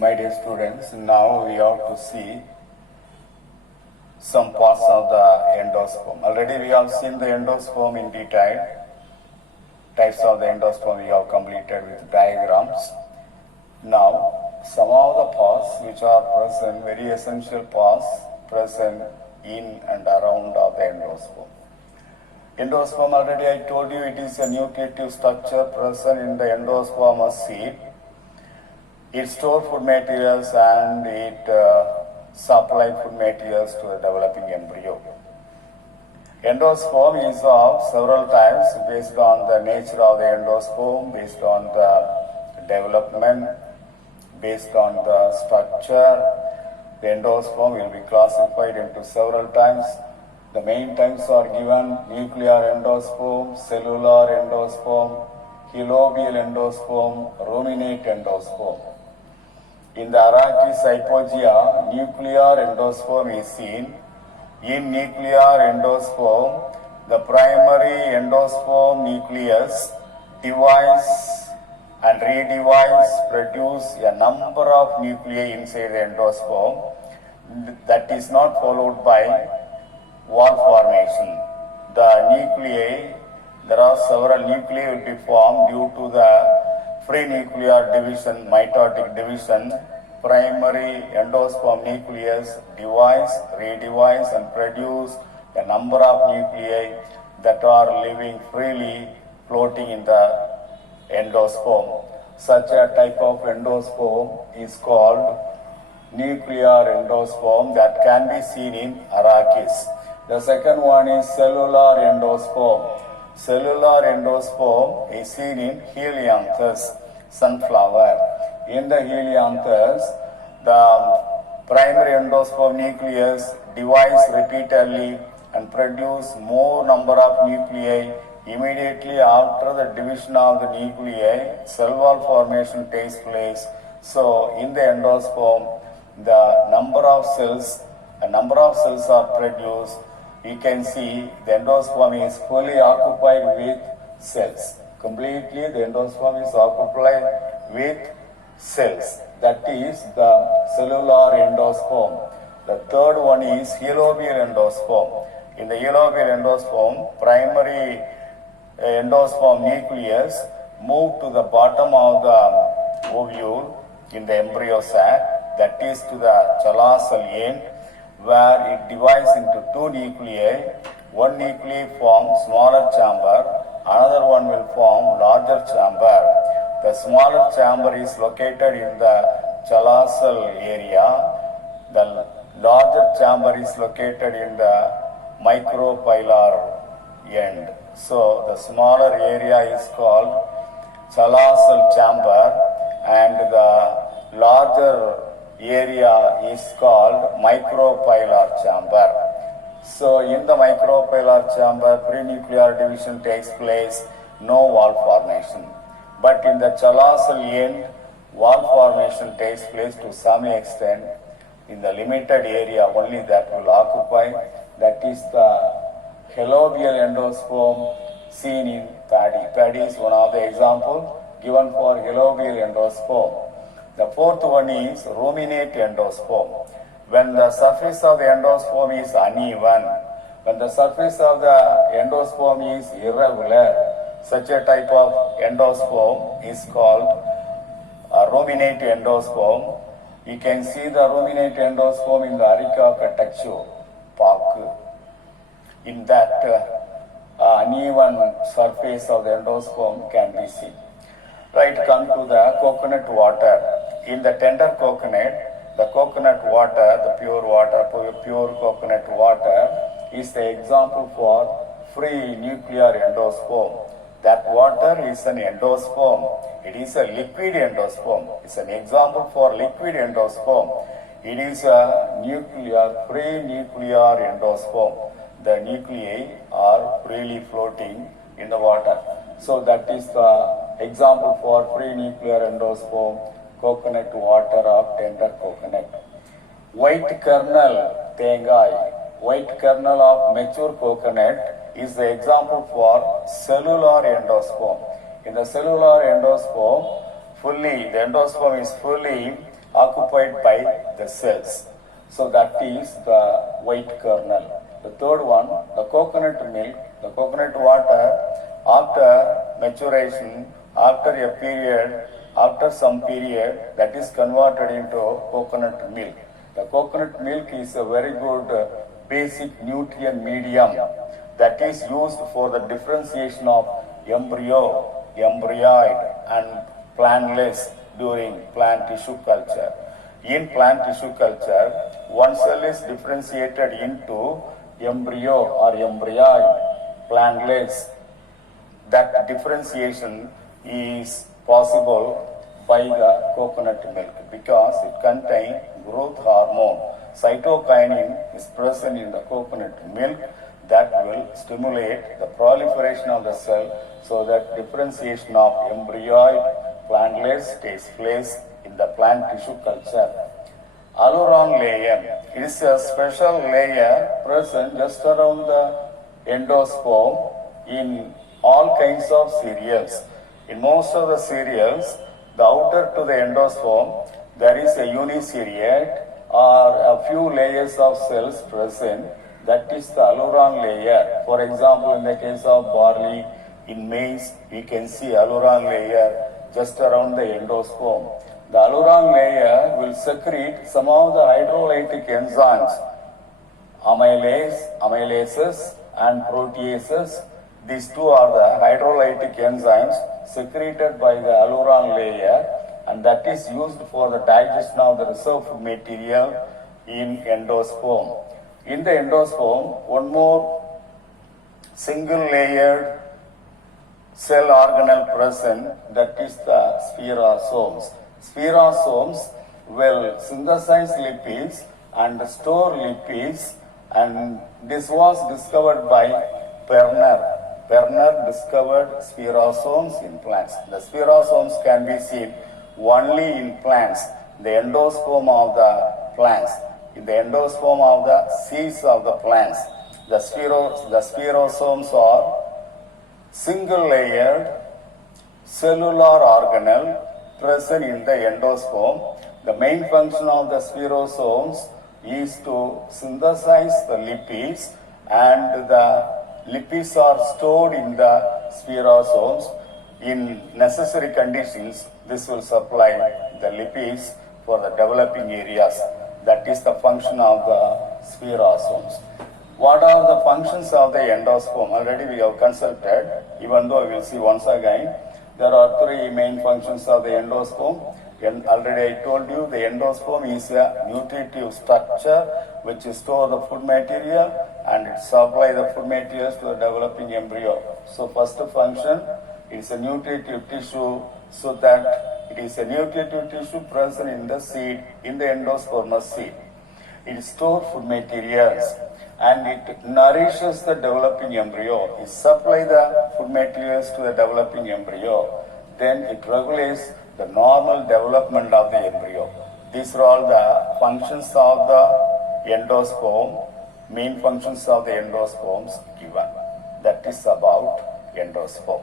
My dear students, now we have to see some parts of the endosperm. Already we have seen the endosperm in detail. Types of the endosperm we have completed with diagrams. Now, some of the parts which are present, very essential parts present in and around of the endosperm. Endosperm, already I told you, it is a nutritive structure present in the endosperm seed. It stores food materials and it supplies food materials to the developing embryo. Endosperm is of several types based on the nature of the endosperm, based on the development, based on the structure. The endosperm will be classified into several types. The main types are given: nuclear endosperm, cellular endosperm, helobial endosperm, ruminate endosperm. In the Arachis hypogaea, nuclear endosperm is seen. In nuclear endosperm, the primary endosperm nucleus divides and redivides, produce a number of nuclei inside the endosperm. That is not followed by wall formation. The nuclei, there are several nuclei will be formed due to the free nuclear division, mitotic division. Primary endosperm nucleus divides, redivides and produce a number of nuclei that are living freely, floating in the endosperm. Such a type of endosperm is called nuclear endosperm that can be seen in Arachis. The second one is cellular endosperm. Cellular endosperm is seen in Helianthus, sunflower. In the Helianthus, the primary endosperm nucleus divides repeatedly and produce more number of nuclei. Immediately after the division of the nuclei, cell wall formation takes place. So, in the endosperm, the number of cells are produced. You can see the endosperm is fully occupied with cells. Completely, the endosperm is occupied with cells. That is the cellular endosperm. The third one is helobial endosperm. In the helobial endosperm, primary endosperm nucleus move to the bottom of the ovule in the embryo sac, that is to the callosal end, where it divides into two nuclei. One nuclei forms smaller chamber, another one will form larger chamber. The smaller chamber is located in the callosal area. The larger chamber is located in the micropylar end. So the smaller area is called callosal chamber and the larger area is called micropylar chamber. So in the micropylar chamber, prenuclear division takes place, no wall formation. But in the callosal end, wall formation takes place to some extent. In the limited area only that will occupy, that is the helobial endosperm seen in paddy. Paddy is one of the examples given for helobial endosperm. The fourth one is ruminate endosperm. When the surface of the endosperm is uneven, when the surface of the endosperm is irregular, such a type of endosperm is called a ruminate endosperm. You can see the ruminate endosperm in the Areca texture, park. In that uneven surface of the endosperm can be seen. Right, come to the coconut water. In the tender coconut, the coconut water, the pure water, pure coconut water is the example for free nuclear endosperm. That water is an endosperm. It is a liquid endosperm. It's an example for liquid endosperm. It is a free nuclear endosperm. The nuclei are freely floating in the water. So that is the example for free nuclear endosperm, coconut water of tender coconut. White kernel, tengai, white kernel of mature coconut is the example for cellular endosperm. In the cellular endosperm, the endosperm is fully occupied by the cells. So that is the white kernel. The third one, the coconut milk, the coconut water, after maturation, after a period, after some period, that is converted into coconut milk. The coconut milk is a very good basic nutrient medium that is used for the differentiation of embryo, embryoid and plantless during plant tissue culture. In plant tissue culture, one cell is differentiated into embryo or embryoid, plantless. That differentiation is possible by the coconut milk because it contains growth hormone. Cytokinin is present in the coconut milk that will stimulate the proliferation of the cell so that differentiation of embryoid plantless takes place in the plant tissue culture. Hyaluron layer is a special layer present just around the endosperm in all kinds of cereals. In most of the cereals, the outer to the endosperm, there is a uniseriate or a few layers of cells present. That is the hyaluron layer. For example, in the case of barley, in maize, we can see hyaluron layer just around the endosperm. The hyaluron layer will secrete some of the hydrolytic enzymes, amylases and proteases. These two are the hydrolytic enzymes secreted by the hyaluron layer, and that is used for the digestion of the reserve food material in endosperm. In the endosperm, one more single layered cell organelle present, that is the spherosomes. Spherosomes will synthesize lipids and store lipids, and this was discovered by Perner. Perner discovered spherosomes in plants. The spherosomes can be seen only in plants, the endosperm of the plants, in the endosperm of the seeds of the plants. The spherosomes are single layered cellular organelle present in the endosperm. The main function of the spherosomes is to synthesize the lipids, and the lipids are stored in the spherosomes. In necessary conditions, this will supply the lipids for the developing areas. That is the function of the spherosomes. What are the functions of the endosperm? Already we have consulted, even though we will see once again. There are three main functions of the endosperm. And already I told you the endosperm is a nutritive structure which stores the food material and it supplies the food materials to the developing embryo. So first function is a nutritive tissue, so that it is a nutritive tissue present in the seed, in the endospermous seed. It stores food materials and it nourishes the developing embryo. It supplies the food materials to the developing embryo. Then it regulates the normal development of the embryo. These are all the functions of the endosperm, main functions of the endosperms given. That is about endosperm.